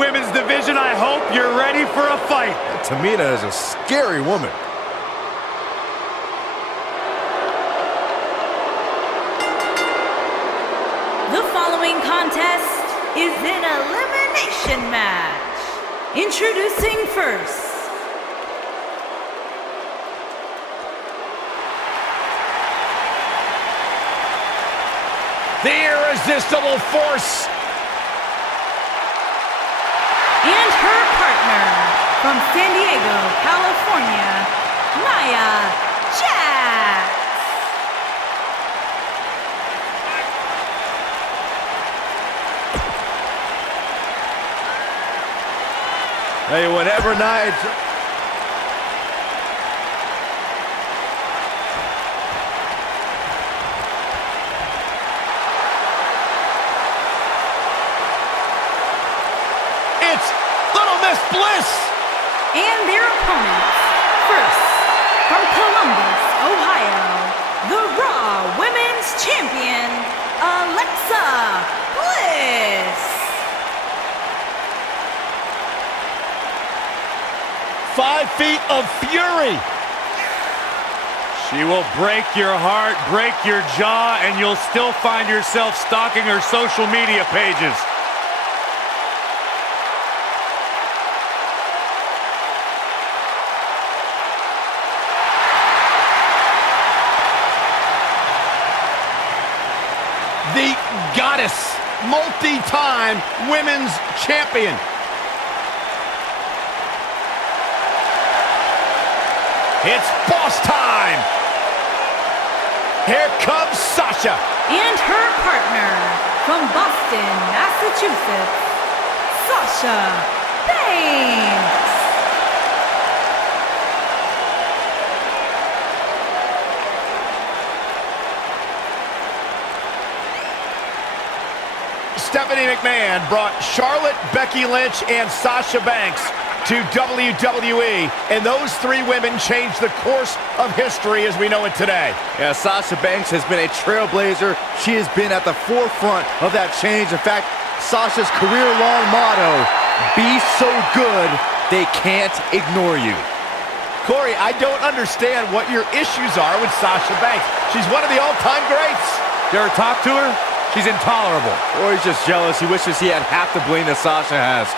women's division. I hope you're ready for a fight. Tamina is a scary woman. The following contest is an elimination match. Introducing first, the irresistible force. and her partner from San Diego, California, Nia Jax. Hey, whenever Nia... Bliss! And their opponents, first, from Columbus, Ohio, the Raw Women's Champion, Alexa Bliss. 5 feet of fury. She will break your heart, break your jaw, and you'll still find yourself stalking her social media pages. The goddess, multi-time women's champion. It's boss time. Here comes Sasha. And her partner from Boston, Massachusetts, Sasha Banks. Stephanie McMahon brought Charlotte, Becky Lynch, and Sasha Banks to WWE, and those 3 women changed the course of history as we know it today. Yeah, Sasha Banks has been a trailblazer. She has been at the forefront of that change. In fact, Sasha's career-long motto, be so good, they can't ignore you. Corey, I don't understand what your issues are with Sasha Banks. She's one of the all-time greats. You ever talk to her? She's intolerable. Or he's just jealous. He wishes he had half the bling that Sasha has.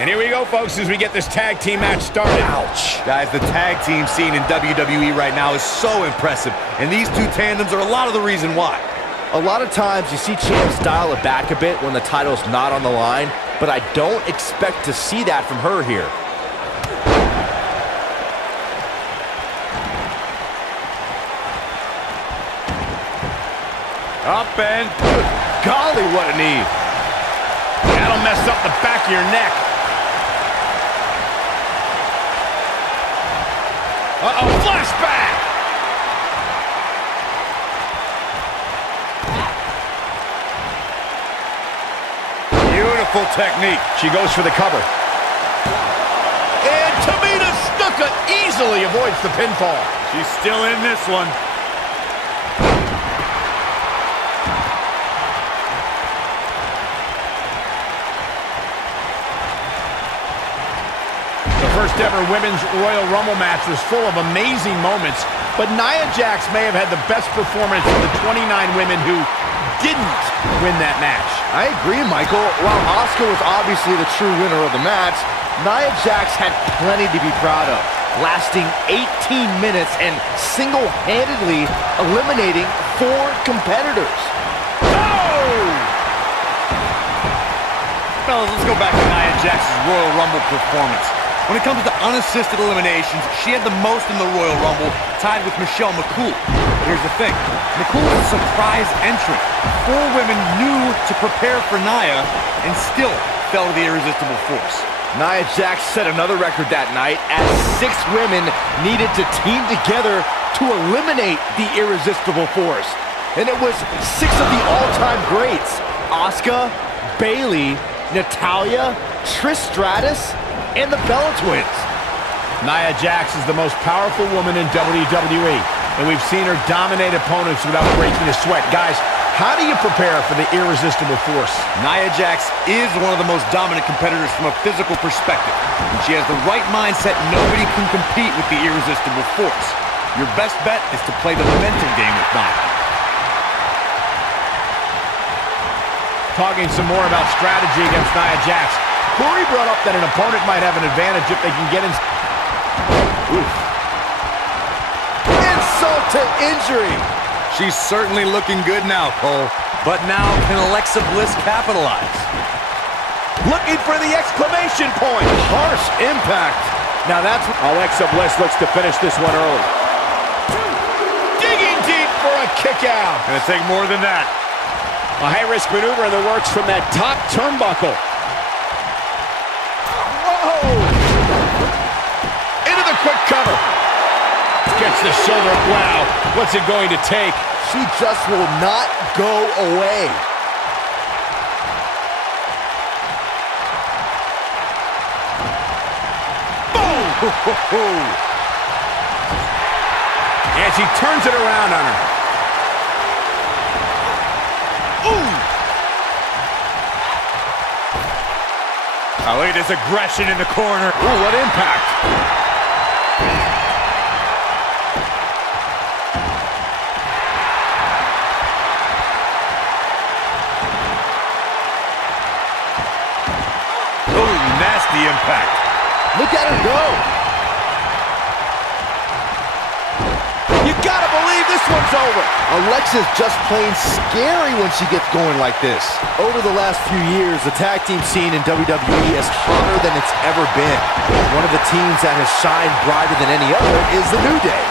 And here we go, folks, as we get this tag team match started. Ouch. Guys, the tag team scene in WWE right now is so impressive. And these 2 tandems are a lot of the reason why. A lot of times you see champs dial it back a bit when the title's not on the line, but I don't expect to see that from her here. Up and good golly, what a knee. That'll mess up the back of your neck. Uh-oh, flashback! Beautiful technique. She goes for the cover. And Tamina Snuka easily avoids the pinfall. She's still in this one. First ever Women's Royal Rumble match was full of amazing moments, but Nia Jax may have had the best performance of the 29 women who didn't win that match. I agree, Michael. While Asuka was obviously the true winner of the match, Nia Jax had plenty to be proud of, lasting 18 minutes and single-handedly eliminating 4 competitors. Fellas, let's go back to Nia Jax's Royal Rumble performance. When it comes to unassisted eliminations, she had the most in the Royal Rumble, tied with Michelle McCool. Here's the thing. McCool was a surprise entrant. 4 women knew to prepare for Nia and still fell to the irresistible force. Nia Jax set another record that night as 6 women needed to team together to eliminate the irresistible force. And it was 6 of the all-time greats. Asuka, Bayley, Natalya, Trish Stratus, and the Bella Twins. Nia Jax is the most powerful woman in WWE. and we've seen her dominate opponents without breaking a sweat. Guys, how do you prepare for the irresistible force? Nia Jax is one of the most dominant competitors from a physical perspective. When she has the right mindset, nobody can compete with the irresistible force. Your best bet is to play the mental game with Nia. Talking some more about strategy against Nia Jax. Corey brought up that an opponent might have an advantage if they can get in. Oof. Insult to injury. She's certainly looking good now, Cole. But now, can Alexa Bliss capitalize? Looking for the exclamation point. Harsh impact. Now that's Alexa Bliss looks to finish this one early. Digging deep for a kick out. Gonna take more than that. A high-risk maneuver in the works from that top turnbuckle. Whoa! Into the quick cover. Gets the shoulder. Wow, what's it going to take? She just will not go away. Boom! And she turns it around on her. Ooh! Oh, look at this aggression in the corner. Ooh, what impact! The impact. Look at her go. You gotta believe this one's over. Alexa's just plain scary when she gets going like this. Over the last few years, the tag team scene in WWE is hotter than it's ever been. One of the teams that has shined brighter than any other is the New Day.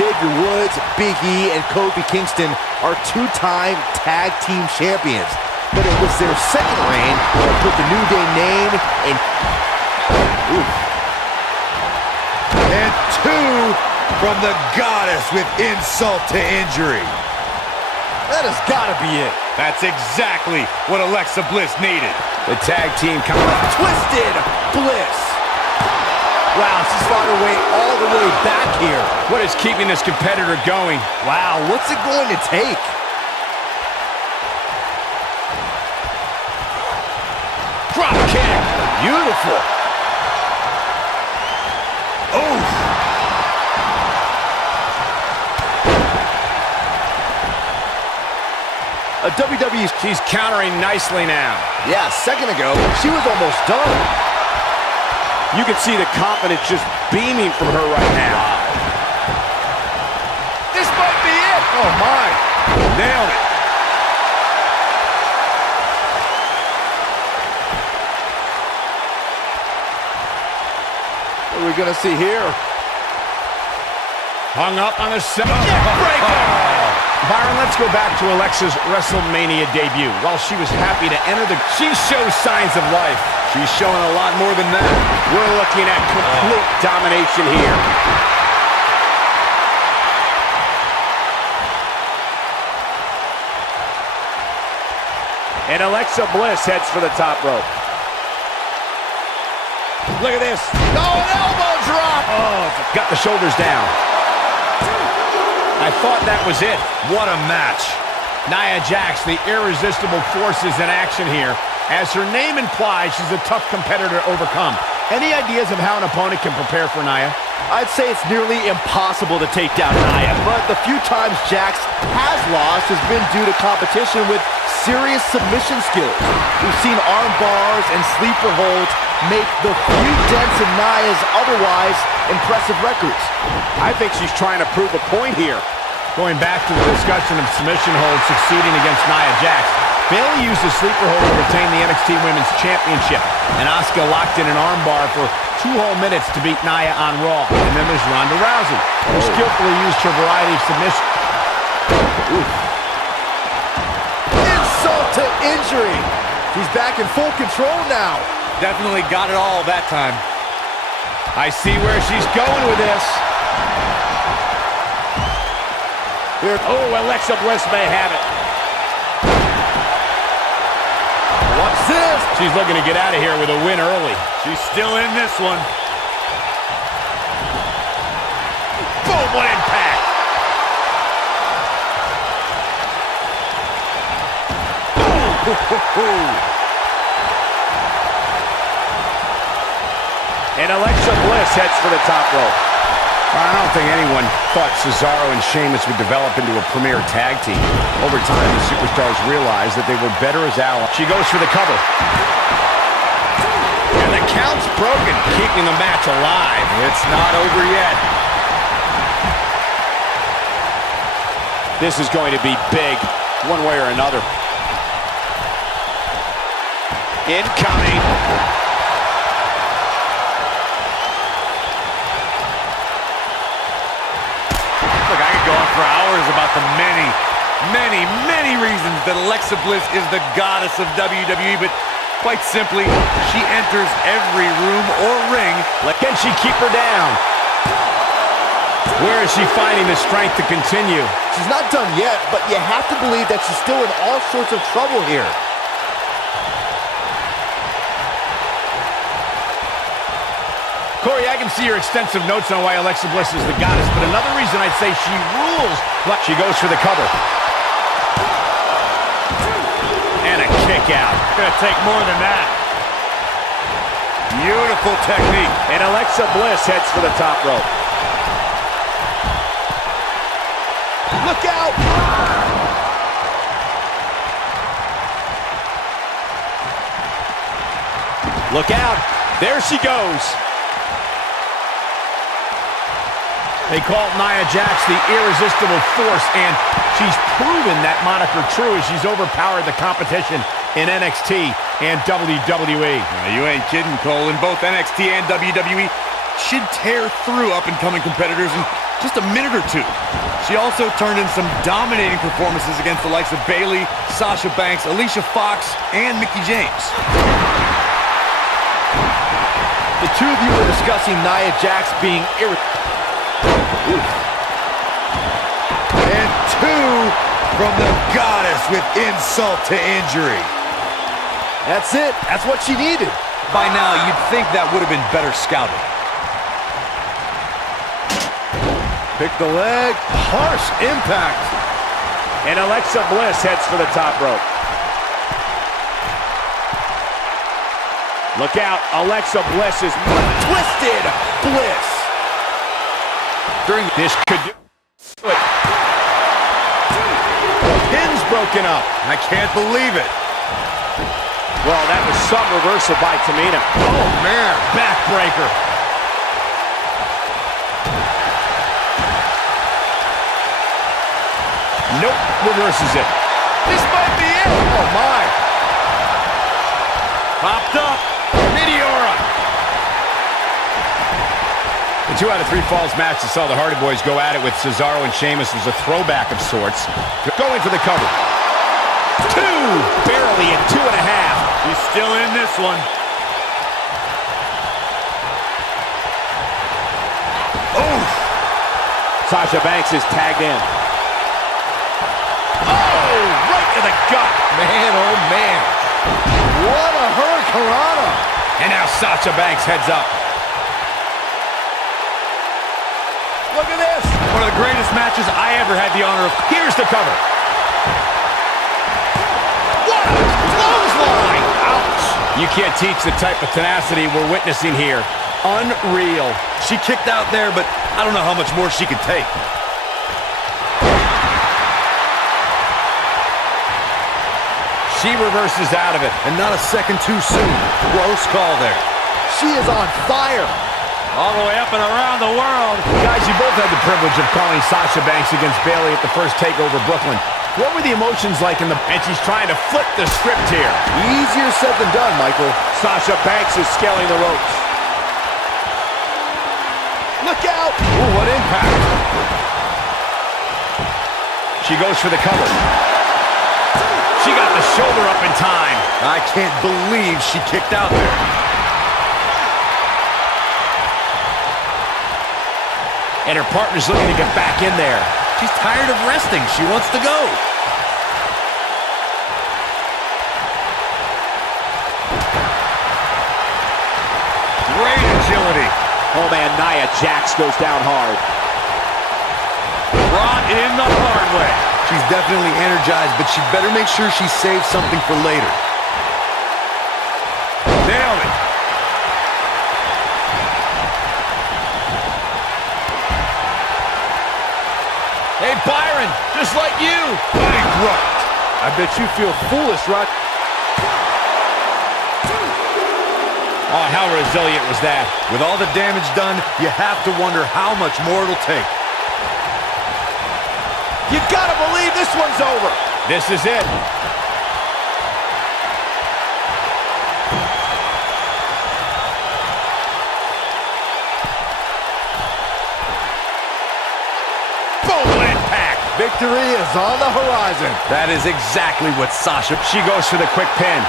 Xavier Woods, Big E, and Kofi Kingston are two-time tag team champions. But it was their second reign that put the New Day name in. Oof. And two from the goddess with insult to injury. That has got to be it. That's exactly what Alexa Bliss needed. The tag team coming up. Twisted Bliss. Wow, she's fought her way all the way back here. What is keeping this competitor going? Wow, what's it going to take? Drop kick. Beautiful. Oh! A WWE. She's countering nicely now. Yeah, a second ago, she was almost done. You can see the confidence just beaming from her right now. This might be it. Oh, my. Nailed it. What are we going to see here? Hung up on the neckbreaker. Byron, let's go back to Alexa's WrestleMania debut. While she was happy to enter she shows signs of life. She's showing a lot more than that. We're looking at complete domination here. And Alexa Bliss heads for the top rope. Look at this. Oh, an elbow drop. Oh, got the shoulders down. I thought that was it. What a match. Nia Jax, the irresistible force, is in action here. As her name implies, she's a tough competitor to overcome. Any ideas of how an opponent can prepare for Nia? I'd say it's nearly impossible to take down Nia, but the few times Jax has lost has been due to competition with serious submission skills. We've seen arm bars and sleeper holds make the few dents in Nia's otherwise impressive records. I think she's trying to prove a point here. Going back to the discussion of submission holds succeeding against Nia Jax, Bayley used a sleeper hold to retain the NXT Women's Championship, and Asuka locked in an armbar for 2 whole minutes to beat Nia on Raw. And then there's Ronda Rousey, who skillfully used her variety of submissions. Insult to injury. He's back in full control now. Definitely got it all that time. I see where she's going with this. Oh, Alexa Bliss may have it. Watch this. She's looking to get out of here with a win early. She's still in this one. Boom, what impact. And Alexa Bliss heads for the top rope. I don't think anyone thought Cesaro and Sheamus would develop into a premier tag team. Over time, the superstars realized that they were better as allies. She goes for the cover. And the count's broken, keeping the match alive. It's not over yet. This is going to be big, one way or another. Incoming. Look, I could go on for hours about the many reasons that Alexa Bliss is the goddess of WWE, but quite simply, she enters every room or ring. Can she keep her down? Where is she finding the strength to continue? She's not done yet, but you have to believe that she's still in all sorts of trouble here. Corey, I can see your extensive notes on why Alexa Bliss is the goddess, but another reason I'd say she rules. She goes for the cover. And a kick out. Gonna take more than that. Beautiful technique. And Alexa Bliss heads for the top rope. Look out! Look out. There she goes. They call Nia Jax the irresistible force, and she's proven that moniker true as she's overpowered the competition in NXT and WWE. Now, you ain't kidding, Cole. In both NXT and WWE, she'd tear through up-and-coming competitors in just a minute or two. She also turned in some dominating performances against the likes of Bayley, Sasha Banks, Alicia Fox, and Mickie James. The two of you were discussing Nia Jax being And two from the goddess with insult to injury. That's it. That's what she needed. By now, you'd think that would have been better scouted. Pick the leg. Harsh impact. And Alexa Bliss heads for the top rope. Look out. Alexa Bliss is Twisted Bliss. during this could do it. Pin's broken up. I can't believe it. Well, that was some reversal by Tamina. Oh, man. Backbreaker. Nope, reverses it. This might be it. Oh, my. Popped up. Meteora. The 2 out of 3 falls match that saw the Hardy Boys go at it with Cesaro and Sheamus was a throwback of sorts. Going for the cover. 2, barely at 2.5. He's still in this one. Oh! Sasha Banks is tagged in. Oh, right to the gut. Man, oh, man. What a hurricanrana. And now Sasha Banks heads up. Look at this. One of the greatest matches I ever had the honor of. Here's the cover. What a clothesline! Ouch! You can't teach the type of tenacity we're witnessing here. Unreal. She kicked out there, but I don't know how much more she could take. She reverses out of it. And not a second too soon. Close call there. She is on fire. All the way up and around the world. Guys, you both had the privilege of calling Sasha Banks against Bayley at the first TakeOver Brooklyn. What were the emotions like in the... And she's trying to flip the script here. Easier said than done, Michael. Sasha Banks is scaling the ropes. Look out. Ooh, what impact. She goes for the cover. She got the shoulder up in time. I can't believe she kicked out there. And her partner's looking to get back in there. She's tired of resting. She wants to go. Great agility. Oh, man, Nia Jax goes down hard. Brought in the hard way. She's definitely energized, but she'd better make sure she saves something for later. Nailed it. Hey, Byron, just like you. Bankrupt. I bet you feel foolish, right? Oh, how resilient was that? With all the damage done, you have to wonder how much more it'll take. You gotta believe this one's over. This is it. Boom, impact. Victory is on the horizon. That is exactly what Sasha... She goes for the quick pin.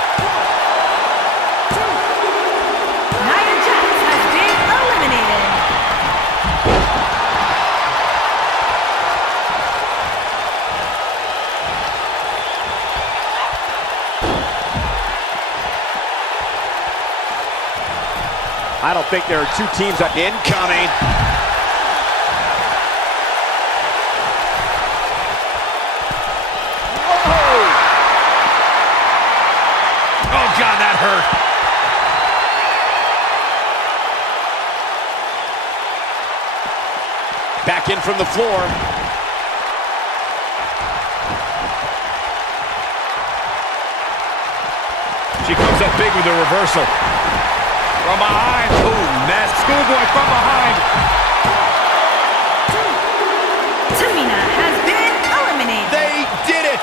Nia Jax has been eliminated. I don't think there are two teams that Incoming. Oh, God, that hurt. back in from the floor. She comes up big with a reversal. From behind. Ooh, mess. Schoolboy from behind. Tamina has been eliminated. They did it!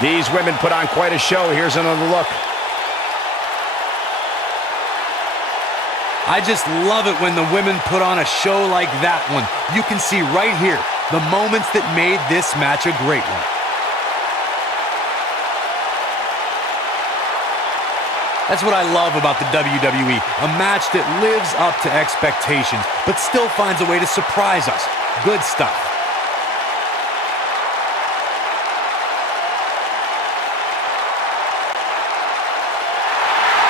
These women put on quite a show. Here's another look. I just love it when the women put on a show like that one. You can see right here the moments that made this match a great one. That's what I love about the WWE, a match that lives up to expectations, but still finds a way to surprise us. Good stuff.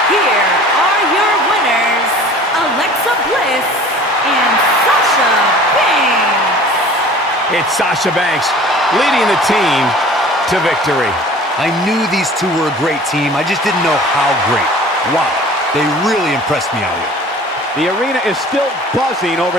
Here are your winners, Alexa Bliss and Sasha Banks. It's Sasha Banks leading the team to victory. I knew these two were a great team. I just didn't know how great. Wow, they really impressed me out here. The arena is still buzzing over